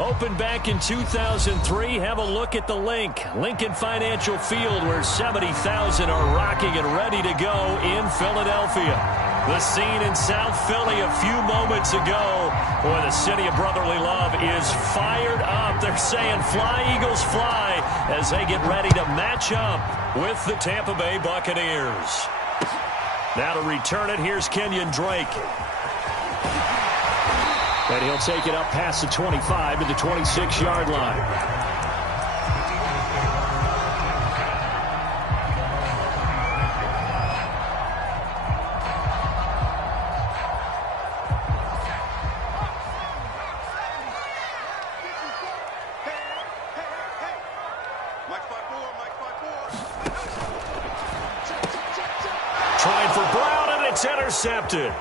Opened back in 2003. Have a look at the link. Lincoln Financial Field, where 70,000 are rocking and ready to go in Philadelphia. The scene in South Philly a few moments ago. Boy, the city of brotherly love is fired up. They're saying fly, Eagles, fly, as they get ready to match up with the Tampa Bay Buccaneers. Now to return it, here's Kenyon Drake. And he'll take it up past the 25 to the 26-yard line. Trying for Brown, and it's intercepted.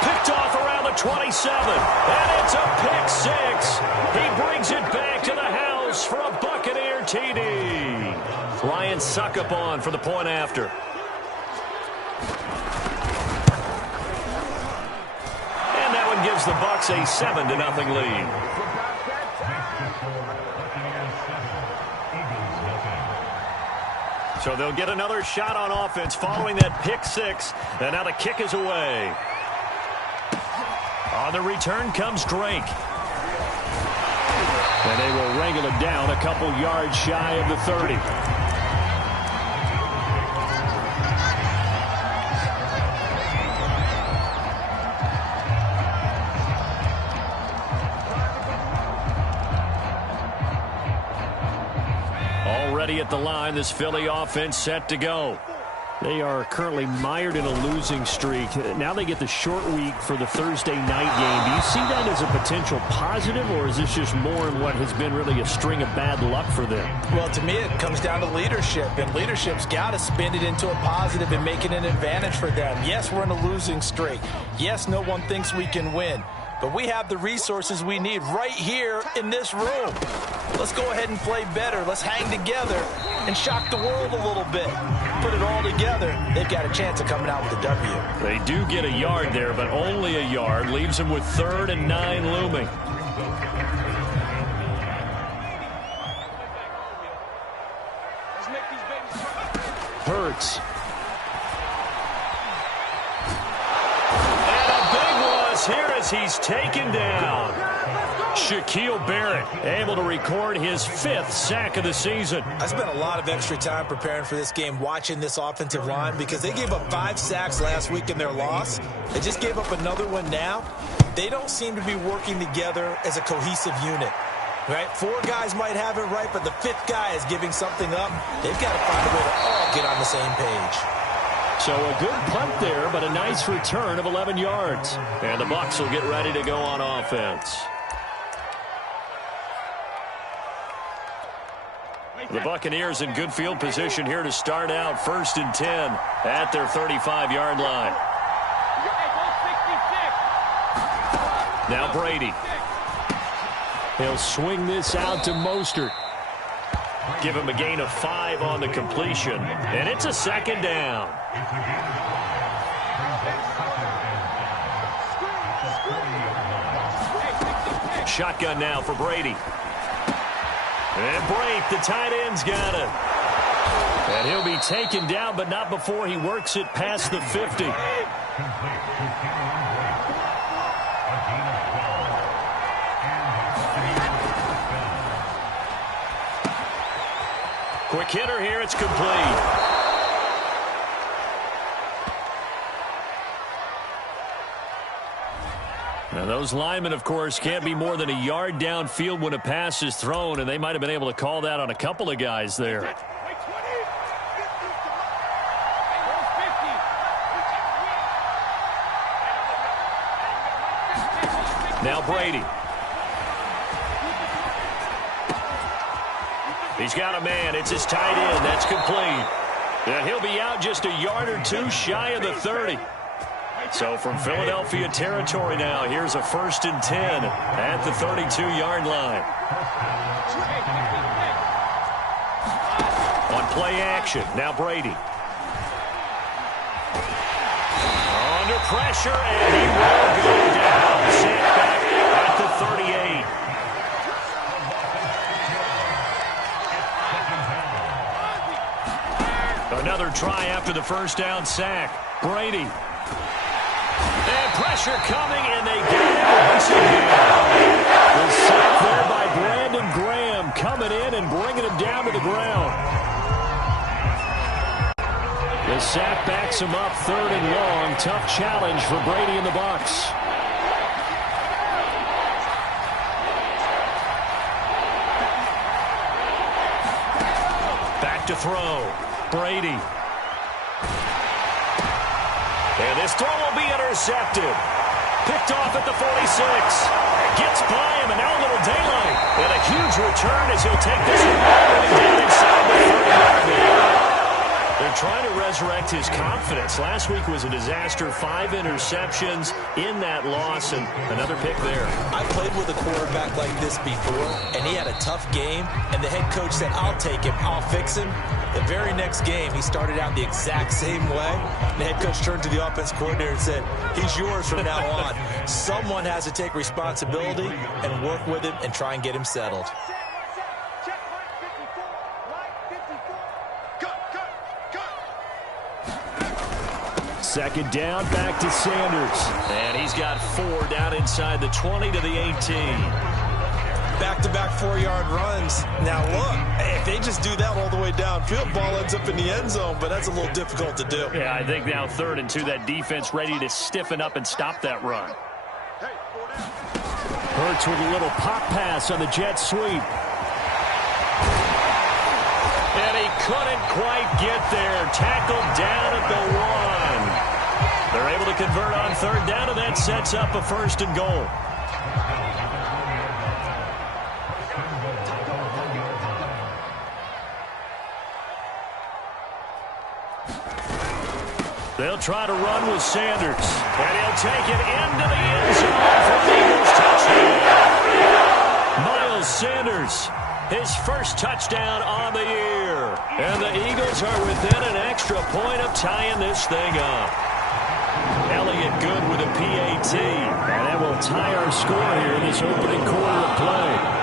Picked off around the 27, and it's a pick six. He brings it back to the house for a Buccaneer TD. Ryan Succop for the point after. And that one gives the Bucs a 7-0 lead. So they'll get another shot on offense following that pick six. And now the kick is away. On the return comes Drake. And they will wrangle it down a couple yards shy of the 30. Already at the line, this Philly offense set to go. They are currently mired in a losing streak. Now they get the short week for the Thursday night game. Do you see that as a potential positive, or is this just more in what has been really a string of bad luck for them? Well, to me, it comes down to leadership, and leadership's got to spin it into a positive and make it an advantage for them. Yes, we're in a losing streak. Yes, no one thinks we can win. But we have the resources we need right here in this room. Let's go ahead and play better. Let's hang together and shock the world a little bit. Put it all together. They've got a chance of coming out with a W. They do get a yard there, but only a yard. Leaves them with 3rd and 9 looming. Hurts. Here as he's taken down. Shaquille Barrett able to record his 5th sack of the season. I spent a lot of extra time preparing for this game, watching this offensive line, because they gave up 5 sacks last week in their loss. They just gave up another one now. They don't seem to be working together as a cohesive unit. Right? 4 guys might have it right, but the 5th guy is giving something up. They've got to find a way to all get on the same page. So a good punt there, but a nice return of 11 yards. And the Bucs will get ready to go on offense. The Buccaneers in good field position here to start out. 1st and 10 at their 35-yard line. Now Brady. He'll swing this out to Mostert. Give him a gain of 5 on the completion. And it's a 2nd down. Shotgun now for Brady. And Brake, the tight end's got it. And he'll be taken down, but not before he works it past the 50. Quick hitter here, it's complete. Now those linemen, of course, can't be more than a yard downfield when a pass is thrown, and they might have been able to call that on a couple of guys there. Now Brady. He's got a man. It's his tight end. That's complete. And he'll be out just a yard or 2 shy of the 30. So from Philadelphia territory now, here's a 1st and 10 at the 32-yard line. On play action, now Brady. Under pressure, and he will go down. Set back at the 38. Another try after the first down sack. Brady. And pressure coming, and they get it once again. The sack there by Brandon Graham coming in and bringing him down to the ground. The sack backs him up, 3rd and long. Tough challenge for Brady and the Bucs. Back to throw. Brady. And this throw will be intercepted. Picked off at the 46. Gets by him, and now a little daylight. And a huge return as he'll take this one all the way down inside the 30-yard line. They're trying to resurrect his confidence. Last week was a disaster. 5 interceptions in that loss, and another pick there. I played with a quarterback like this before, and he had a tough game, and the head coach said, I'll take him, I'll fix him. The very next game, he started out the exact same way. The head coach turned to the offense coordinator and said, he's yours from now on. Someone has to take responsibility and work with him and try and get him settled. Second down, back to Sanders. And he's got 4 down inside the 20 to the 18. Back-to-back 4-yard runs. Now, look, if they just do that all the way downfield, ball ends up in the end zone, but that's a little difficult to do. Yeah, I think now 3rd and 2, that defense ready to stiffen up and stop that run. Hurts with a little pop pass on the jet sweep. And he couldn't quite get there. Tackled down at the 1. They're able to convert on 3rd down, and that sets up a 1st and goal. They'll try to run with Sanders. And he'll take it into the end zone for the Eagles touchdown. Miles Sanders, his first touchdown on the year. And the Eagles are within an extra point of tying this thing up. Elliott good with a PAT. And that will tie our score here in this opening quarter of play.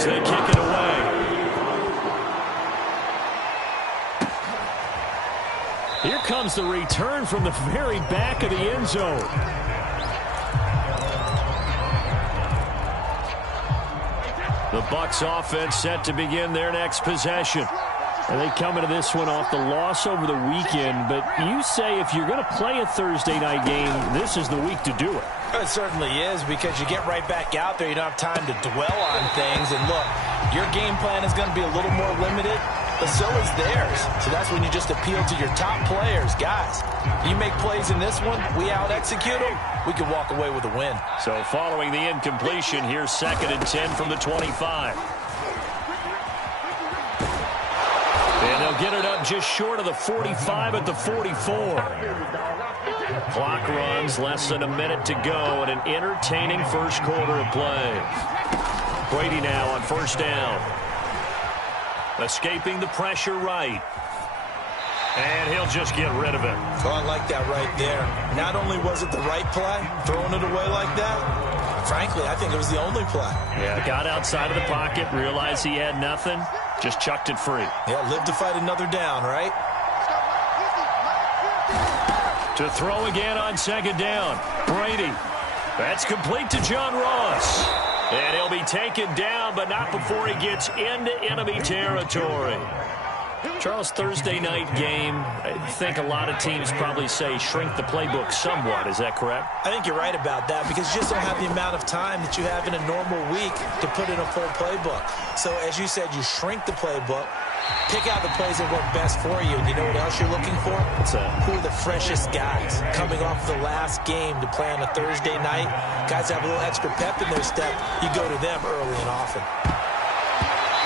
They kick it away. Here comes the return from the very back of the end zone. The Bucs offense set to begin their next possession. And they come into this one off the loss over the weekend. But you say if you're going to play a Thursday night game, this is the week to do it. It certainly is, because you get right back out there. You don't have time to dwell on things. And look, your game plan is going to be a little more limited, but so is theirs. So that's when you just appeal to your top players. Guys, you make plays in this one, we out-execute them, we can walk away with a win. So following the incompletion, here's 2nd and 10 from the 25. And they'll get it up just short of the 45 at the 44. Clock runs, less than a minute to go, and an entertaining first quarter of play. Brady now on 1st down. Escaping the pressure right. And he'll just get rid of it. Oh, I like that right there. Not only was it the right play, throwing it away like that, frankly, I think it was the only play. Yeah, got outside of the pocket, realized he had nothing, just chucked it free. Yeah, live to fight another down, right? To throw again on 2nd down. Brady. That's complete to John Ross. And he'll be taken down, but not before he gets into enemy territory. Charles, Thursday night game, I think a lot of teams probably say shrink the playbook somewhat. Is that correct? I think you're right about that, because you just don't have the amount of time that you have in a normal week to put in a full playbook. So as you said, you shrink the playbook, pick out the plays that work best for you. And you know what else you're looking for? Who are the freshest guys coming off the last game to play on a Thursday night? Guys have a little extra pep in their step. You go to them early and often.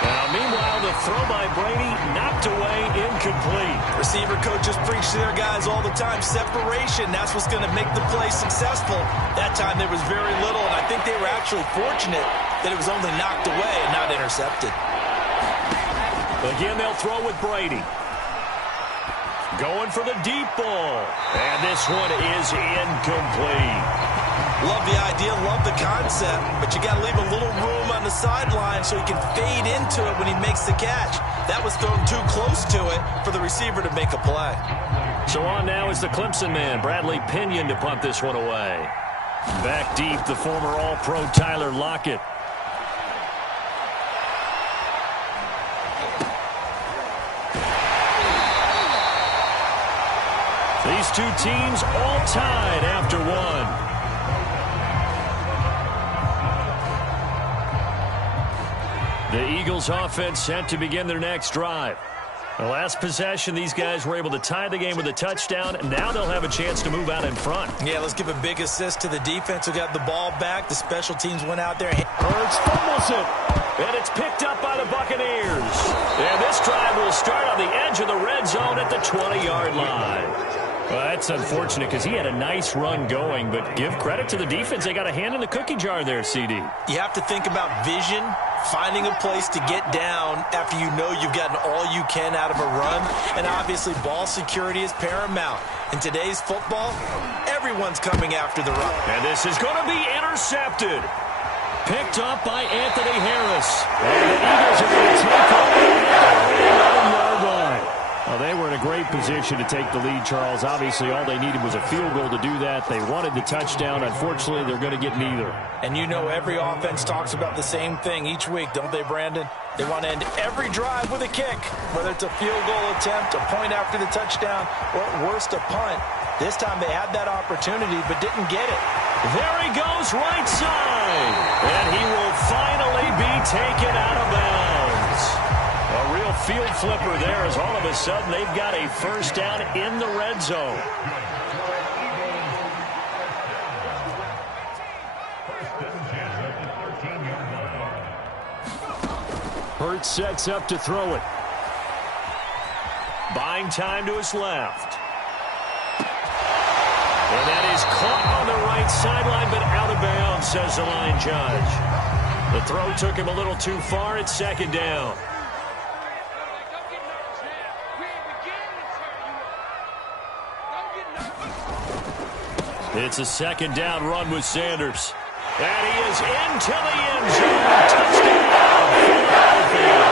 Now, meanwhile, the throw by Brady knocked away, incomplete. Receiver coaches preach to their guys all the time. Separation, that's what's going to make the play successful. That time there was very little, and I think they were actually fortunate that it was only knocked away and not intercepted. Again, they'll throw with Brady. Going for the deep ball. And this one is incomplete. Love the idea, love the concept, but you got to leave a little room on the sideline so he can fade into it when he makes the catch. That was thrown too close to it for the receiver to make a play. So on now is the Clemson man, Bradley Pinion, to punt this one away. Back deep, the former All-Pro Tyler Lockett. These two teams all tied after one. The Eagles offense set to begin their next drive. The last possession, these guys were able to tie the game with a touchdown, and now they'll have a chance to move out in front. Yeah, let's give a big assist to the defense who got the ball back. The special teams went out there. Hurts fumbles it, and it's picked up by the Buccaneers. And this drive will start on the edge of the red zone at the 20-yard line. Well, that's unfortunate because he had a nice run going, but give credit to the defense. They got a hand in the cookie jar there, CD. You have to think about vision, finding a place to get down after you know you've gotten all you can out of a run. And obviously, ball security is paramount. In today's football, everyone's coming after the run. And this is going to be intercepted. Picked up by Anthony Harris. And the Eagles are going to take over the 11-yard line. Well, they were in a great position to take the lead, Charles. Obviously, all they needed was a field goal to do that. They wanted the touchdown. Unfortunately, they're going to get neither. And you know every offense talks about the same thing each week, don't they, Brandon? They want to end every drive with a kick, whether it's a field goal attempt, a point after the touchdown, or at worst, a punt. This time they had that opportunity but didn't get it. There he goes, right side. And he will finally be taken out of bounds. A real field flipper there as all of a sudden they've got a first down in the red zone. Hurts sets up to throw it. Buying time to his left. And that is caught on the right sideline, but out of bounds, says the line judge. The throw took him a little too far. It's second down. It's a second down run with Sanders. And he is into the end zone. Touchdown, Philadelphia.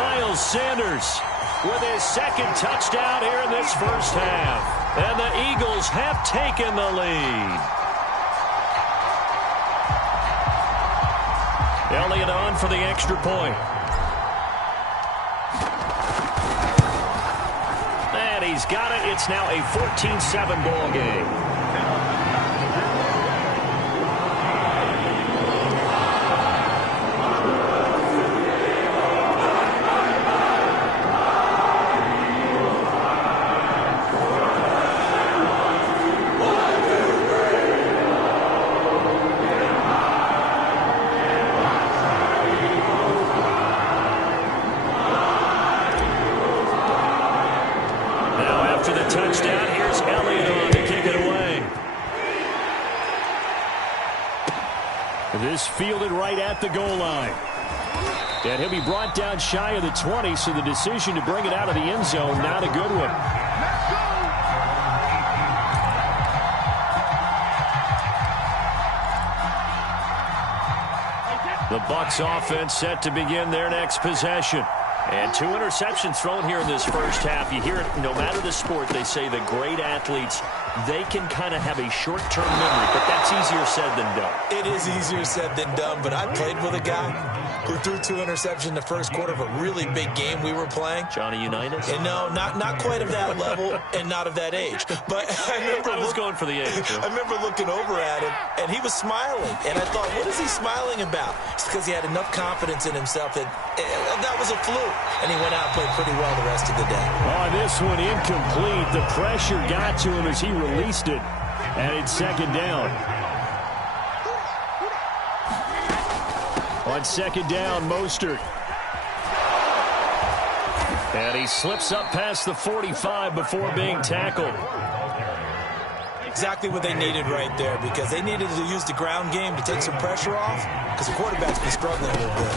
Miles Sanders with his second touchdown here in this first half. And the Eagles have taken the lead. Elliott on for the extra point. And he's got it. It's now a 14-7 ball game. Touchdown. Here's Elliott on to kick it away. This fielded right at the goal line. And he'll be brought down shy of the 20, so the decision to bring it out of the end zone, not a good one. The Bucs offense set to begin their next possession. And 2 interceptions thrown here in this first half. You hear it, no matter the sport, they say the great athletes, they can kind of have a short-term memory, but that's easier said than done. It is easier said than done, but I played with a guy who threw 2 interceptions in the first quarter of a really big game we were playing. Johnny Unitas? And no, not quite of that level and not of that age. But I was going for the age. I remember looking over at him, and he was smiling. And I thought, what is he smiling about? It's because he had enough confidence in himself that that was a fluke. And he went out and played pretty well the rest of the day. Oh, this one incomplete. The pressure got to him as he released it. And it's second down. On second down, Mostert. And he slips up past the 45 before being tackled. Exactly what they needed right there, because they needed to use the ground game to take some pressure off, because the quarterback's been struggling a little bit.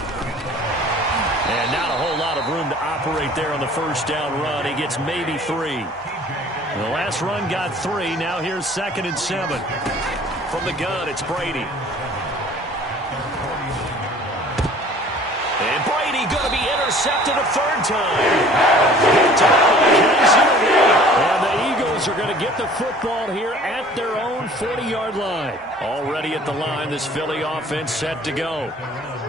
And not a whole lot of room to operate there on the first down run. He gets maybe 3. The last run got 3. Now here's 2nd and 7. From the gun, it's Brady. And Brady going to be intercepted a 3rd time. And the Eagles are going to get the football here at their own 40-yard line. Already at the line, this Philly offense set to go.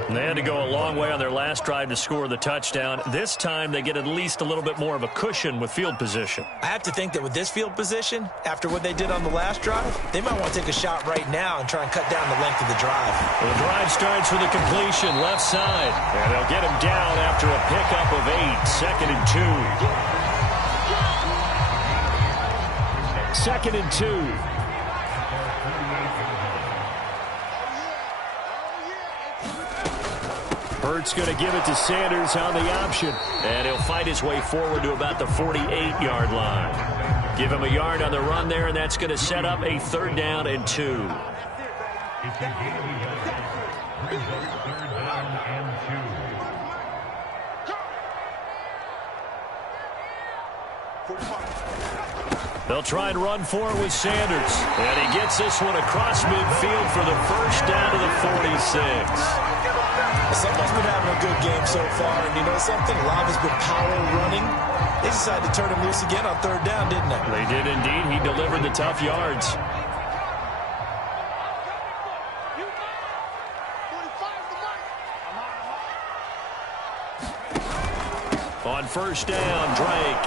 And they had to go a long way on their last drive to score the touchdown. This time, they get at least a little bit more of a cushion with field position. I have to think that with this field position, after what they did on the last drive, they might want to take a shot right now and try and cut down the length of the drive. Well, the drive starts with a completion left side. And they'll get him down after a pickup of 8. 2nd and 2. 2nd and 2. Hurts going to give it to Sanders on the option. And he'll fight his way forward to about the 48-yard line. Give him a yard on the run there, and that's going to set up a 3rd down and 2. They'll try and run for it with Sanders. And he gets this one across midfield for the first down to the 46. Someone's been having a good game so far, and you know something? A lot of it's been power running. They decided to turn him loose again on 3rd down, didn't they? They did indeed. He delivered the tough yards. On 1st down, Drake.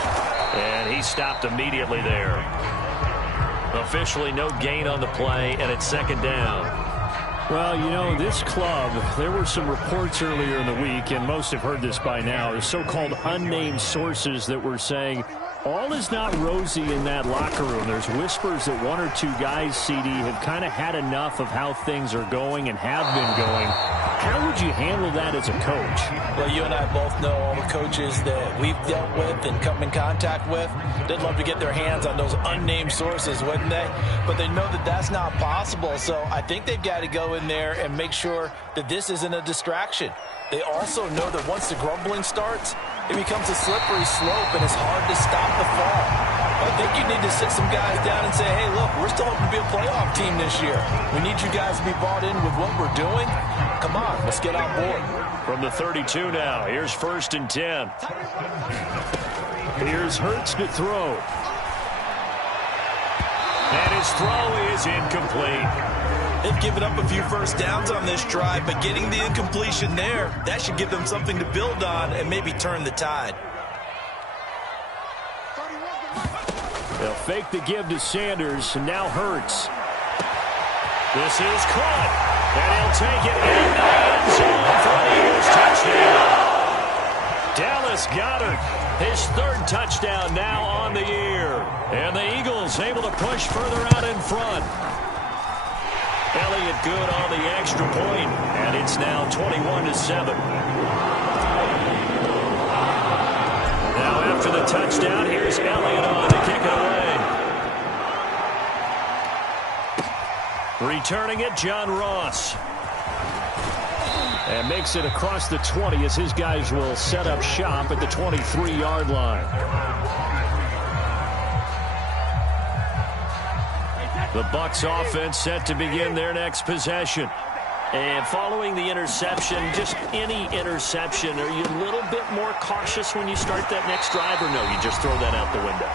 And he stopped immediately there. Officially no gain on the play, and it's 2nd down. Well, you know, this club, there were some reports earlier in the week, and most have heard this by now, the so-called unnamed sources that were saying all is not rosy in that locker room. There's whispers that 1 or 2 guys, CD, have kind of had enough of how things are going and have been going. How would you handle that as a coach? Well, you and I both know all the coaches that we've dealt with and come in contact with. They'd love to get their hands on those unnamed sources, wouldn't they? But they know that that's not possible, so I think they've got to go in there and make sure that this isn't a distraction. They also know that once the grumbling starts, it becomes a slippery slope, and it's hard to stop the fall. I think you need to sit some guys down and say, hey, look, we're still hoping to be a playoff team this year. We need you guys to be bought in with what we're doing. Come on, let's get on board. From the 32 now, here's 1st and 10. Here's Hurts to throw. And his throw is incomplete. They've given up a few first downs on this drive, but getting the incompletion there, that should give them something to build on and maybe turn the tide. They'll fake the give to Sanders, and now Hurts. This is caught, and he'll take it in the end zone for an Eagles touchdown. Dallas Goedert, his 3rd touchdown now on the year. And the Eagles able to push further out in front. Elliott good on the extra point, and it's now 21-7. Now after the touchdown, here's Elliott on to kick it away. Returning it, John Ross. And makes it across the 20 as his guys will set up shop at the 23-yard line. The Bucs offense set to begin their next possession. And following the interception, just any interception, are you a little bit more cautious when you start that next drive, or no, you just throw that out the window?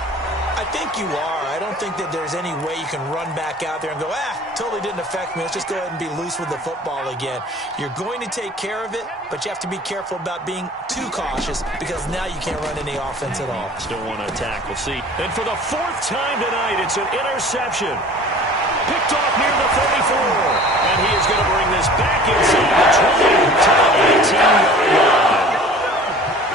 I think you are. I don't think that there's any way you can run back out there and go, totally didn't affect me. Let's just go ahead and be loose with the football again. You're going to take care of it, but you have to be careful about being too cautious because now you can't run any offense at all. Still want to attack. We'll see. And for the 4th time tonight, it's an interception. Picked off near the 34. And he is going to bring this back inside the 20 to the 18-yard line.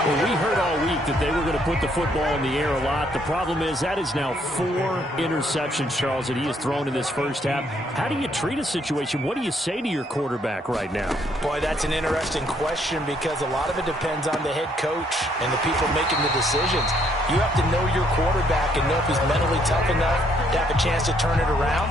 Well, we heard all week that they were going to put the football in the air a lot. The problem is that is now 4 interceptions, Charles, that he has thrown in this first half. How do you treat a situation? What do you say to your quarterback right now? Boy, that's an interesting question because a lot of it depends on the head coach and the people making the decisions. You have to know your quarterback and know if he's mentally tough enough to have a chance to turn it around.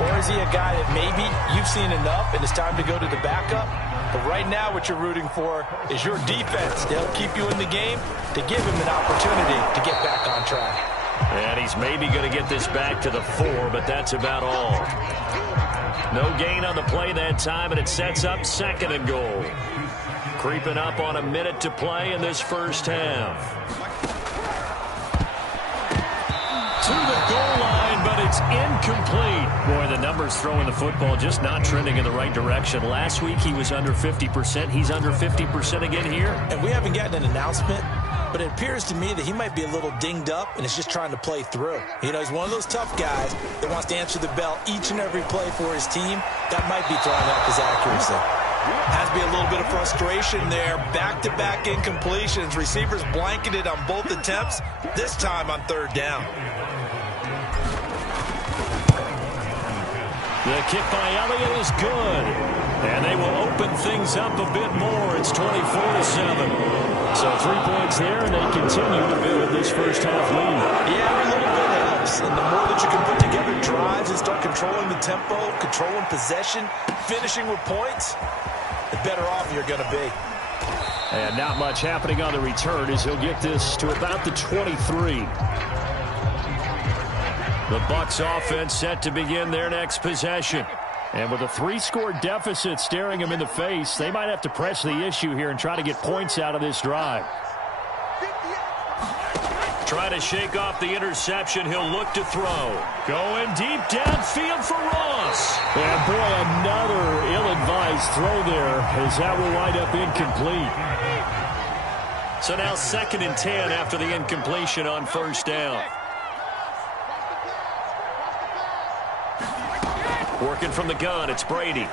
Or is he a guy that maybe you've seen enough and it's time to go to the backup? But right now what you're rooting for is your defense. They'll keep you in the game to give him an opportunity to get back on track. And he's maybe going to get this back to the 4, but that's about all. No gain on the play that time, and it sets up 2nd and goal. Creeping up on a minute to play in this first half. To the goal line, but it's incomplete. Boy, the numbers throwing the football just not trending in the right direction. Last week he was under 50%. He's under 50% again here. And we haven't gotten an announcement, but it appears to me that he might be a little dinged up and is just trying to play through. You know, he's one of those tough guys that wants to answer the bell each and every play for his team. That might be throwing off his accuracy. Has to be a little bit of frustration there. Back-to-back incompletions. Receivers blanketed on both attempts, this time on 3rd down. The kick by Elliott is good. And they will open things up a bit more. It's 24-7. So 3 points there, and they continue to build this first half lead. Yeah, every little bit helps. And the more that you can put together drives and start controlling the tempo, controlling possession, finishing with points, the better off you're going to be. And not much happening on the return as he'll get this to about the 23. The Bucs offense set to begin their next possession. And with a 3-score deficit staring him in the face, they might have to press the issue here and try to get points out of this drive. Try to shake off the interception. He'll look to throw. Going deep downfield for Ross. And boy, another ill-advised throw there as that will wind up incomplete. So now 2nd and 10 after the incompletion on 1st down. Working from the gun, it's Brady.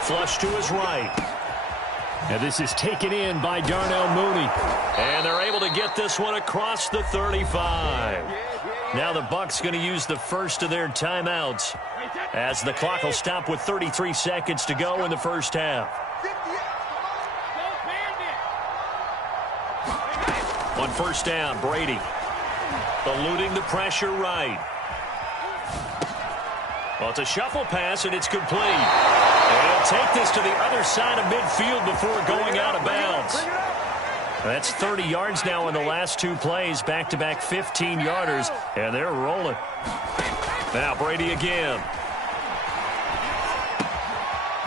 Flush to his right. And this is taken in by Darnell Mooney. And they're able to get this one across the 35. Now the Bucs going to use the first of their timeouts as the clock will stop with 33 seconds to go in the first half. On 1st down, Brady eluding the pressure right. Well, it's a shuffle pass, and it's complete. And he'll take this to the other side of midfield before going out of bounds. That's 30 yards now in the last 2 plays, back-to-back 15-yarders, and they're rolling. Now Brady again.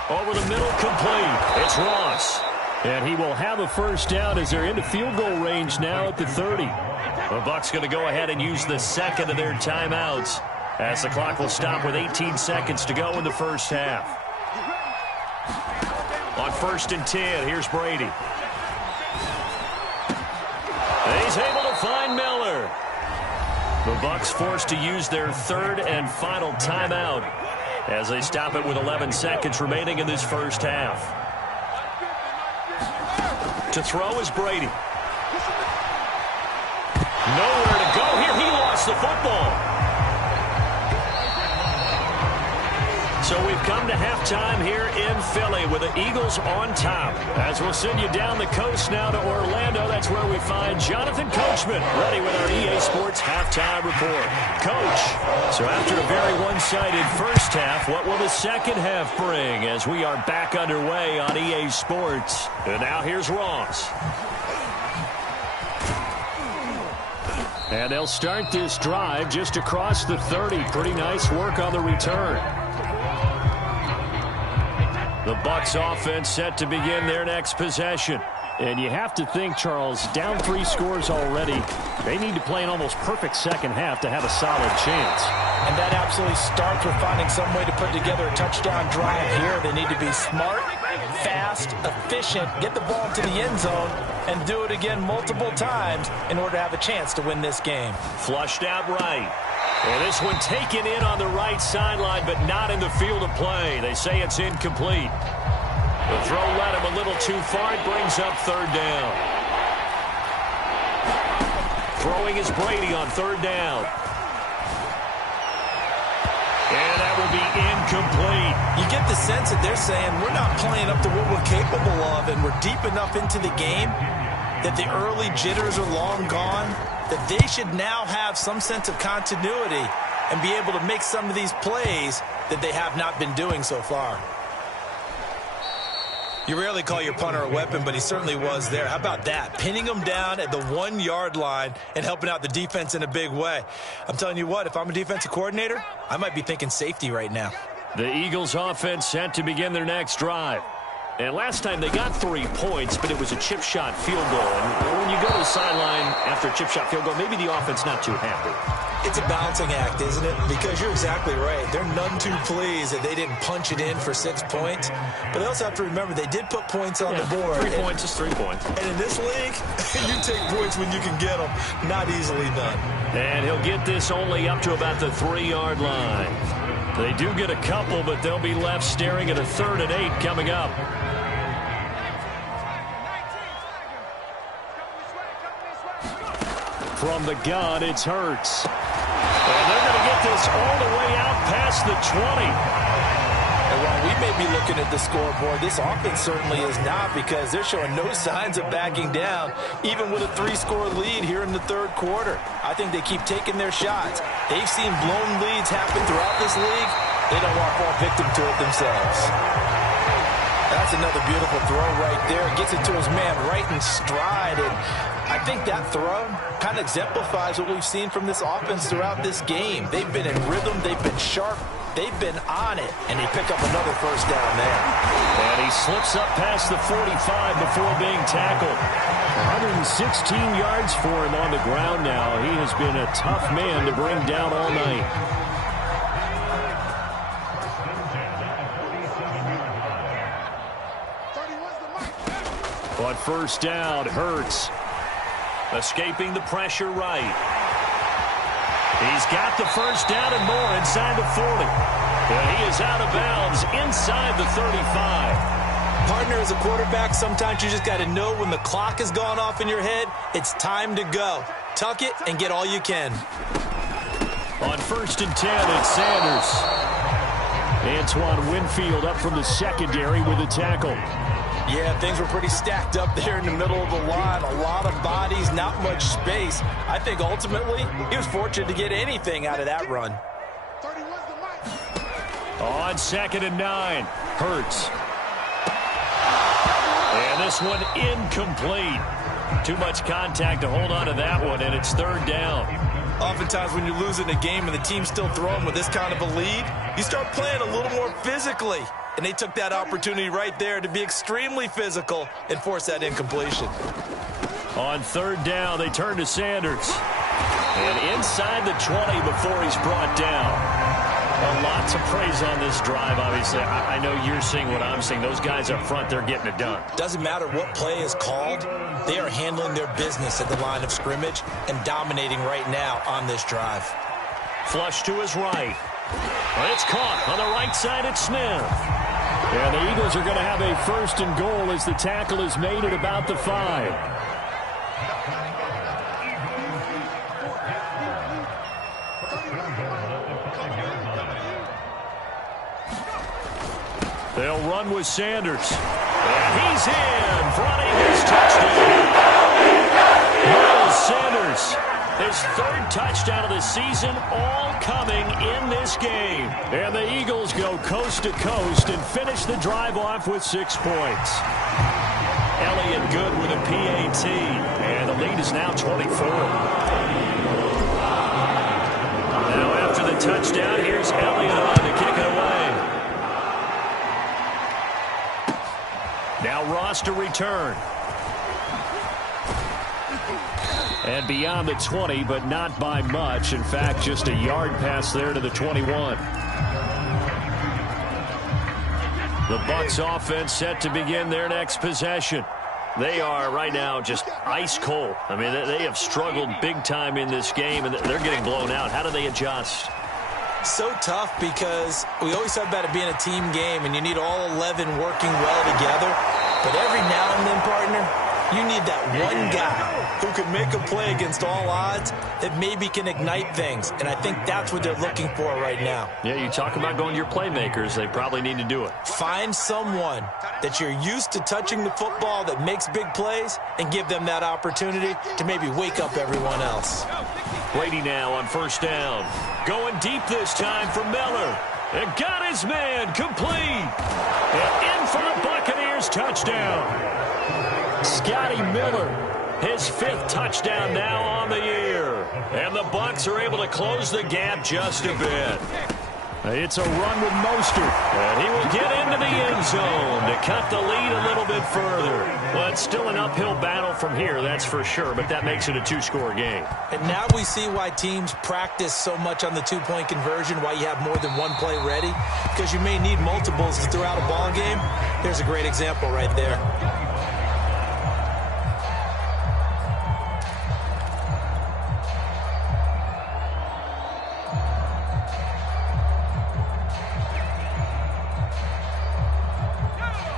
Over the middle, complete. It's Ross. And he will have a 1st down as they're into field goal range now at the 30. The Bucs going to go ahead and use the 2nd of their timeouts as the clock will stop with 18 seconds to go in the first half. On 1st and 10, here's Brady. He's able to find Miller. The Bucs forced to use their 3rd and final timeout as they stop it with 11 seconds remaining in this first half. To throw is Brady. Nowhere to go here. He lost the football. So we've come to halftime here in Philly with the Eagles on top. As we'll send you down the coast now to Orlando, that's where we find Jonathan Coachman ready with our EA Sports halftime report. Coach, so after a very one-sided first half, what will the second half bring as we are back underway on EA Sports? And now here's Ross. And they'll start this drive just across the 30. Pretty nice work on the return. The Bucs offense set to begin their next possession. And you have to think, Charles, down 3 scores already. They need to play an almost perfect second half to have a solid chance. And that absolutely starts with finding some way to put together a touchdown drive here. They need to be smart, fast, efficient, get the ball into the end zone, and do it again multiple times in order to have a chance to win this game. Flushed out right. And this one taken in on the right sideline, but not in the field of play. They say it's incomplete. The throw led him a little too far. It brings up 3rd down. Throwing is Brady on 3rd down. And that will be incomplete. You get the sense that they're saying we're not playing up to what we're capable of, and we're deep enough into the game that the early jitters are long gone, that they should now have some sense of continuity and be able to make some of these plays that they have not been doing so far. You rarely call your punter a weapon, but he certainly was there. How about that? Pinning him down at the 1-yard line and helping out the defense in a big way. I'm telling you what, if I'm a defensive coordinator, I might be thinking safety right now. The Eagles offense set to begin their next drive. And last time they got 3 points, but it was a chip shot field goal. And when you go to the sideline after a chip shot field goal, maybe the offense not too happy. It's a balancing act, isn't it? Because you're exactly right. They're none too pleased that they didn't punch it in for 6 points. But they also have to remember they did put points on the board. 3 points is 3 points. And in this league, you take points when you can get them. Not easily done. And he'll get this only up to about the 3-yard line. They do get a couple, but they'll be left staring at a 3rd and 8 coming up. From the gun, it's Hurts. And they're going to get this all the way out past the 20. And while we may be looking at the scoreboard, this offense certainly is not, because they're showing no signs of backing down, even with a 3-score lead here in the 3rd quarter. I think they keep taking their shots. They've seen blown leads happen throughout this league. They don't want to fall victim to it themselves. That's another beautiful throw right there. Gets it to his man right in stride. And I think that throw kind of exemplifies what we've seen from this offense throughout this game. They've been in rhythm. They've been sharp. They've been on it. And they pick up another first down there. And he slips up past the 45 before being tackled. 116 yards for him on the ground now. He has been a tough man to bring down all night. But first down, Hurts. Escaping the pressure right. He's got the first down and more inside the 40. And he is out of bounds inside the 35. Partner, as a quarterback, sometimes you just got to know when the clock has gone off in your head, it's time to go. Tuck it and get all you can. On 1st and 10, it's Sanders. Antoine Winfield up from the secondary with a tackle. Yeah, things were pretty stacked up there in the middle of the line. A lot of bodies, not much space. I think ultimately he was fortunate to get anything out of that run. On 2nd and 9, Hurts. And this one incomplete. Too much contact to hold on to that one, and it's 3rd down. Oftentimes when you're losing a game and the team's still throwing with this kind of a lead, you start playing a little more physically. And they took that opportunity right there to be extremely physical and force that incompletion. On 3rd down, they turn to Sanders. And inside the 20 before he's brought down. Well, lots of praise on this drive, obviously. I know you're seeing what I'm seeing. Those guys up front, they're getting it done. Doesn't matter what play is called. They are handling their business at the line of scrimmage and dominating right now on this drive. Flush to his right. Well, it's caught on the right side at Smith. And the Eagles are going to have a 1st and goal as the tackle is made at about the 5. They'll run with Sanders. And he's in for an Eagles touchdown. Miles Sanders, his 3rd touchdown of the season, all coming in this game. And the Eagles go coast to coast and finish the drive off with 6 points. Elliott good with a PAT. And the lead is now 24. Now after the touchdown, here's Elliott on to kick it away. Now Ross to return. And beyond the 20, but not by much. In fact, just a yard pass there to the 21. The Bucs offense set to begin their next possession. They are right now just ice cold. I mean, they have struggled big time in this game, and they're getting blown out. How do they adjust? So tough, because we always talk about it being a team game, and you need all 11 working well together. But every now and then, partner, you need that one guy who can make a play against all odds that maybe can ignite things. And I think that's what they're looking for right now. Yeah, you talk about going to your playmakers. They probably need to do it. Find someone that you're used to touching the football that makes big plays and give them that opportunity to maybe wake up everyone else. Brady now on first down. Going deep this time for Miller. And got his man complete. And in for the Buccaneers touchdown. Scotty Miller, his 5th touchdown now on the year. And the Bucs are able to close the gap just a bit. It's a run with Mostert. And he will get into the end zone to cut the lead a little bit further. Well, it's still an uphill battle from here, that's for sure, but that makes it a 2-score game. And now we see why teams practice so much on the 2-point conversion, why you have more than one play ready, because you may need multiples throughout a ball game. There's a great example right there.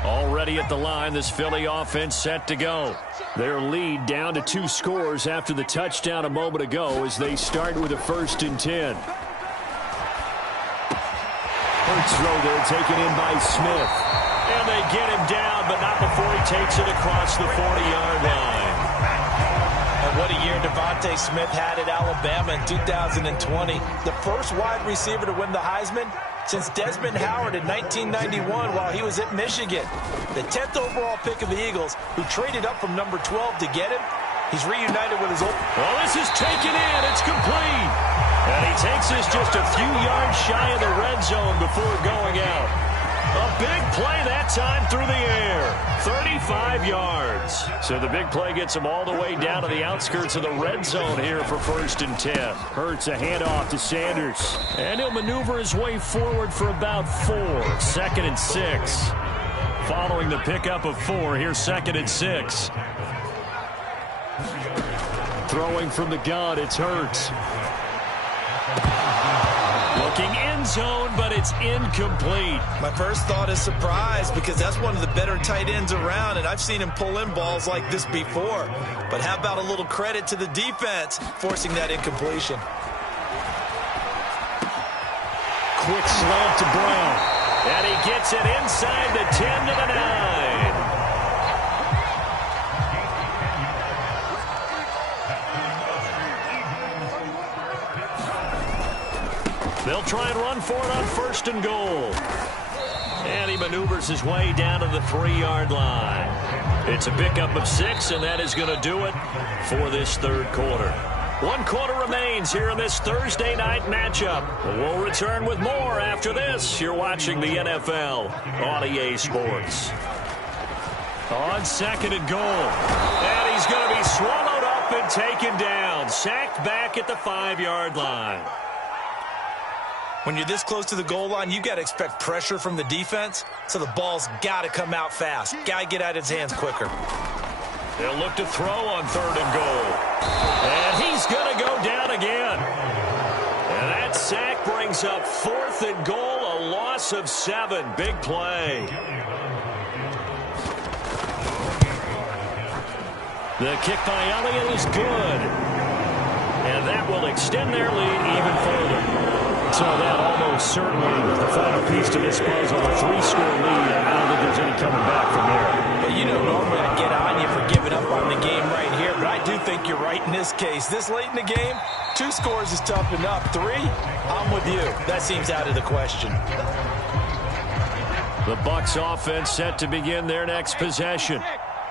Already at the line, this Philly offense set to go. Their lead down to 2 scores after the touchdown a moment ago as they start with a 1st and 10. Hurts throw there taken in by Smith. And they get him down, but not before he takes it across the 40-yard line. And what a year Devontae Smith had at Alabama in 2020. The first wide receiver to win the Heisman since Desmond Howard in 1991 while he was at Michigan. The 10th overall pick of the Eagles, who traded up from number 12 to get him. He's reunited with his old... Well, this is taken in. It's complete. And he takes this just a few yards shy of the red zone before going out. A big play that time through the air. 35 yards. So the big play gets him all the way down to the outskirts of the red zone here for 1st and 10. Hurts a handoff to Sanders. And he'll maneuver his way forward for about 4. 2nd and 6. Following the pickup of 4, here's 2nd and 6. Throwing from the gun, it's Hurts. Looking end zone, but it's incomplete. My first thought is surprise, because that's one of the better tight ends around, and I've seen him pull in balls like this before. But how about a little credit to the defense forcing that incompletion? Quick slant to Brown. And he gets it inside the 10 to the 9. They'll try and run for it on 1st and goal. And he maneuvers his way down to the 3-yard line. It's a pickup of 6, and that is going to do it for this 3rd quarter. 1 quarter remains here in this Thursday night matchup. We'll return with more after this. You're watching the NFL on EA Sports. On 2nd and goal. And he's going to be swallowed up and taken down. Sacked back at the 5-yard line. When you're this close to the goal line, you've got to expect pressure from the defense, so the ball's got to come out fast. Got to get out of his hands quicker. They'll look to throw on 3rd and goal. And he's going to go down again. And that sack brings up 4th and goal, a loss of 7. Big play. The kick by Elliott is good. And that will extend their lead even further. So that almost certainly the final piece to this puzzle, a 3-score lead. I don't think there's any coming back from there. But you know, normally I get on you for giving up on the game right here, but I do think you're right in this case. This late in the game, 2 scores is tough enough. 3, I'm with you. That seems out of the question. The Bucs offense set to begin their next possession.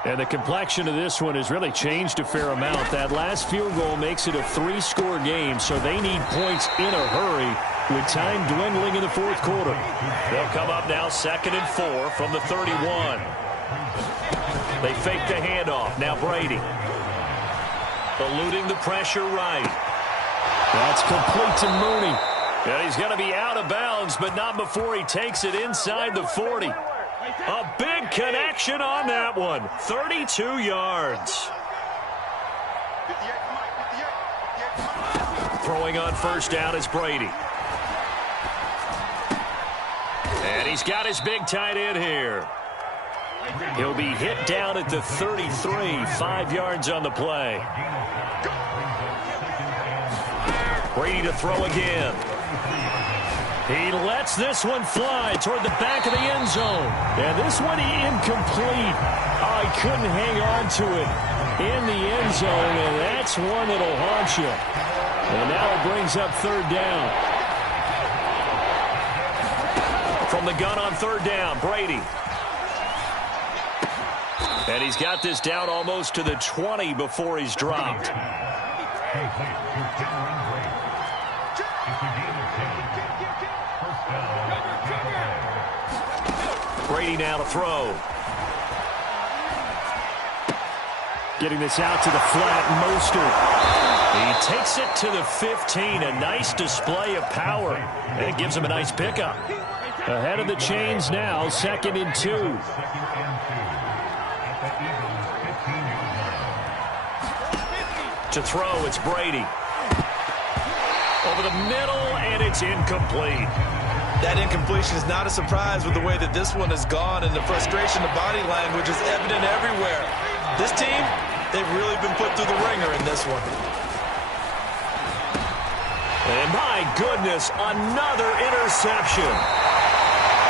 And the complexion of this one has really changed a fair amount. That last field goal makes it a 3-score game, so they need points in a hurry with time dwindling in the 4th quarter. They'll come up now 2nd and 4 from the 31. They fake the handoff. Now Brady. Eluding the pressure right. That's complete to Mooney. And he's going to be out of bounds, but not before he takes it inside the 40. A big connection on that one. 32 yards. Throwing on 1st down is Brady. And he's got his big tight end here. He'll be hit down at the 33, 5 yards on the play. Brady to throw again. He lets this one fly toward the back of the end zone. And this one incomplete. Oh, he couldn't hang on to it in the end zone, and that's one that'll haunt you. And now it brings up third down. From the gun on third down, Brady. And he's got this down almost to the 20 before he's dropped. Brady now to throw. Getting this out to the flat, Mostert. He takes it to the 15. A nice display of power. And it gives him a nice pickup. Ahead of the chains now, 2nd and 2. To throw, it's Brady. Over the middle, and it's incomplete. That incompletion is not a surprise with the way that this one has gone, and the frustration, the body language is evident everywhere. This team, they've really been put through the ringer in this one. And my goodness, another interception.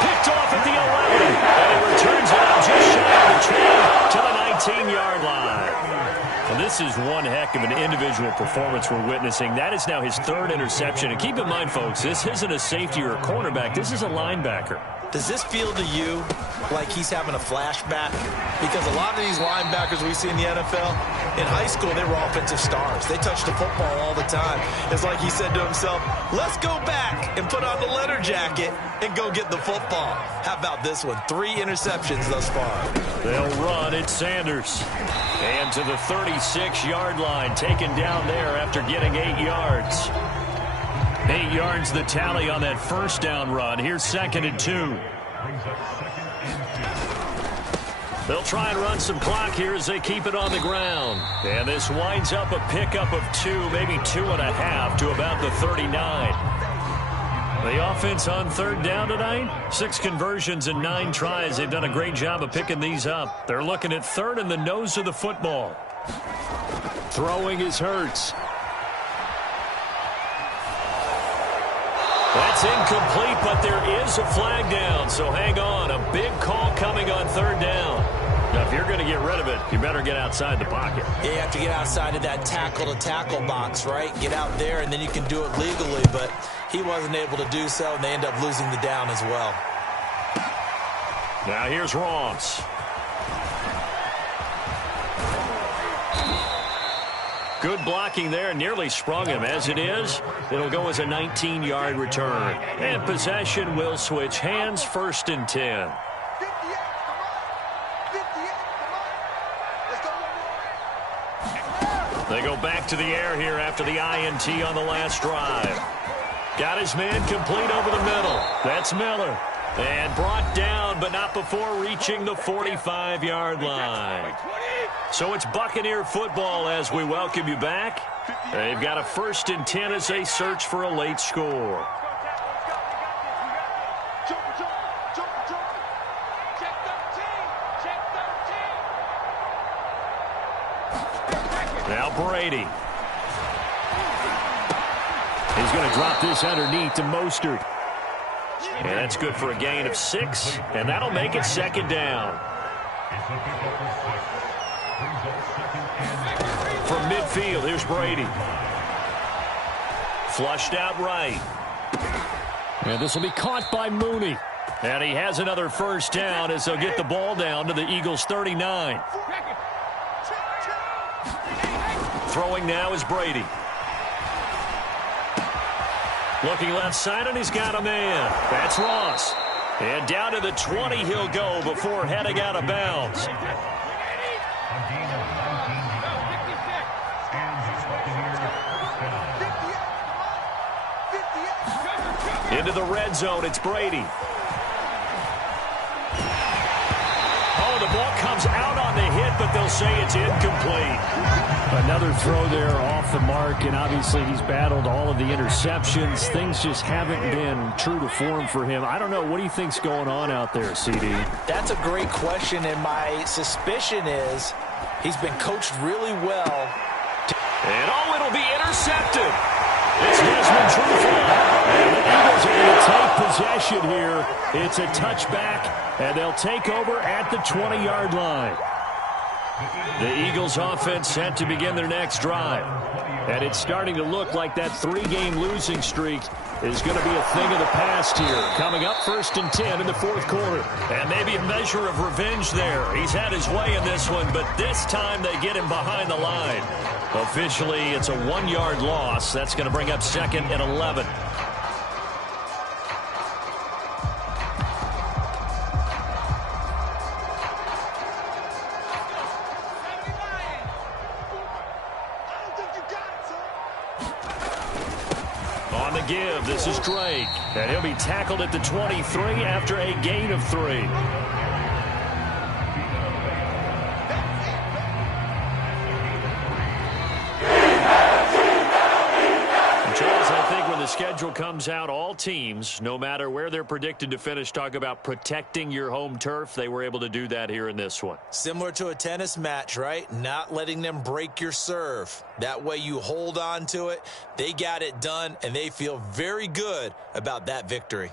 Picked off at the 11, and he returns it out just shy of the 10 to the 19-yard line. And this is one heck of an individual performance we're witnessing. That is now his 3rd interception. And keep in mind, folks, this isn't a safety or a cornerback. This is a linebacker. Does this feel to you like he's having a flashback? Because a lot of these linebackers we see in the NFL, in high school, they were offensive stars. They touched the football all the time. It's like he said to himself, let's go back and put on the leather jacket and go get the football. How about this one? 3 interceptions thus far. They'll run it, Sanders. And to the 36-yard line, taken down there after getting 8 yards. 8 yards the tally on that first down run. Here's 2nd and 2. They'll try and run some clock here as they keep it on the ground. And this winds up a pickup of 2, maybe 2.5 to about the 39. The offense on third down tonight, 6 conversions and 9 tries. They've done a great job of picking these up. They're looking at third in the nose of the football. Throwing is Hurts. That's incomplete, but there is a flag down, so hang on. A big call coming on third down. Now, if you're going to get rid of it, you better get outside the pocket. Yeah, you have to get outside of that tackle-to-tackle box, right? Get out there, and then you can do it legally, but he wasn't able to do so, and they end up losing the down as well. Now here's Ross. Good blocking there, nearly sprung him. As it is, it'll go as a 19-yard return. And possession will switch hands, 1st and 10. They go back to the air here after the INT on the last drive. Got his man complete over the middle. That's Miller. And brought down, but not before reaching the 45-yard line. So it's Buccaneer football as we welcome you back. They've got a 1st and 10 as they search for a late score. Now Brady. He's going to drop this underneath to Mostert. And that's good for a gain of 6, and that'll make it 2nd down. From midfield, here's Brady. Flushed out right. And this will be caught by Mooney. And he has another 1st down as they'll get the ball down to the Eagles' 39. Throwing now is Brady. Looking left side, and he's got a man. That's Ross. And down to the 20 he'll go before heading out of bounds. Into the red zone, it's Brady. Oh, the ball comes out on the hit, but they'll say it's incomplete. Another throw there off the mark, and obviously he's battled all of the interceptions. Things just haven't been true to form for him. I don't know. What do you think's going on out there, CD? That's a great question, and my suspicion is he's been coached really well. And oh, it'll be intercepted. It's Desmond Trufant. And the Eagles are going to take possession here. It's a touchback, and they'll take over at the 20-yard line. The Eagles offense set to begin their next drive. And it's starting to look like that 3-game losing streak is going to be a thing of the past here. Coming up 1st and 10 in the 4th quarter. And maybe a measure of revenge there. He's had his way in this one, but this time they get him behind the line. Officially, it's a 1-yard loss. That's going to bring up 2nd and 11. On the give, this is Drake. And he'll be tackled at the 23 after a gain of 3. Charles, I think when the schedule comes out, all teams, no matter where they're predicted to finish, talk about protecting your home turf. They were able to do that here in this one. Similar to a tennis match, right? Not letting them break your serve. That way you hold on to it. They got it done, and they feel very good about that victory.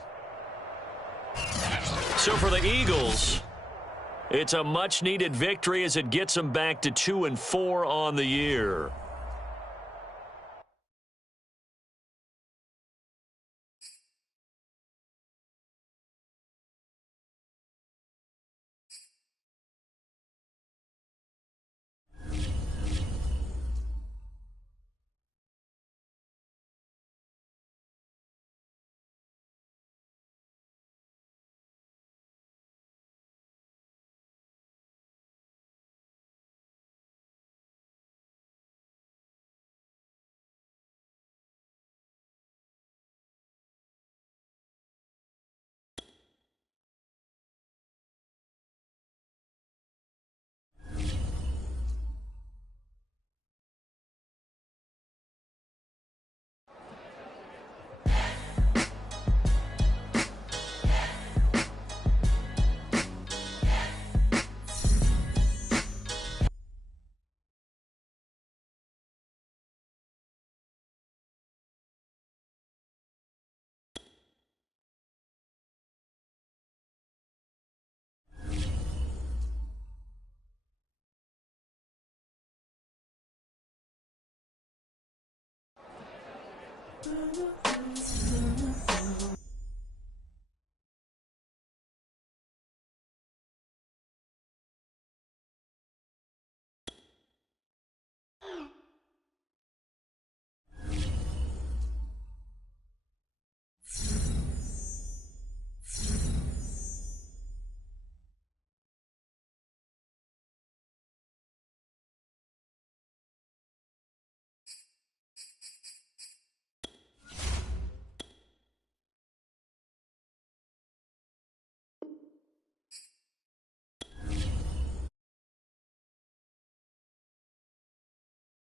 So for the Eagles, it's a much-needed victory as it gets them back to 2-4 on the year.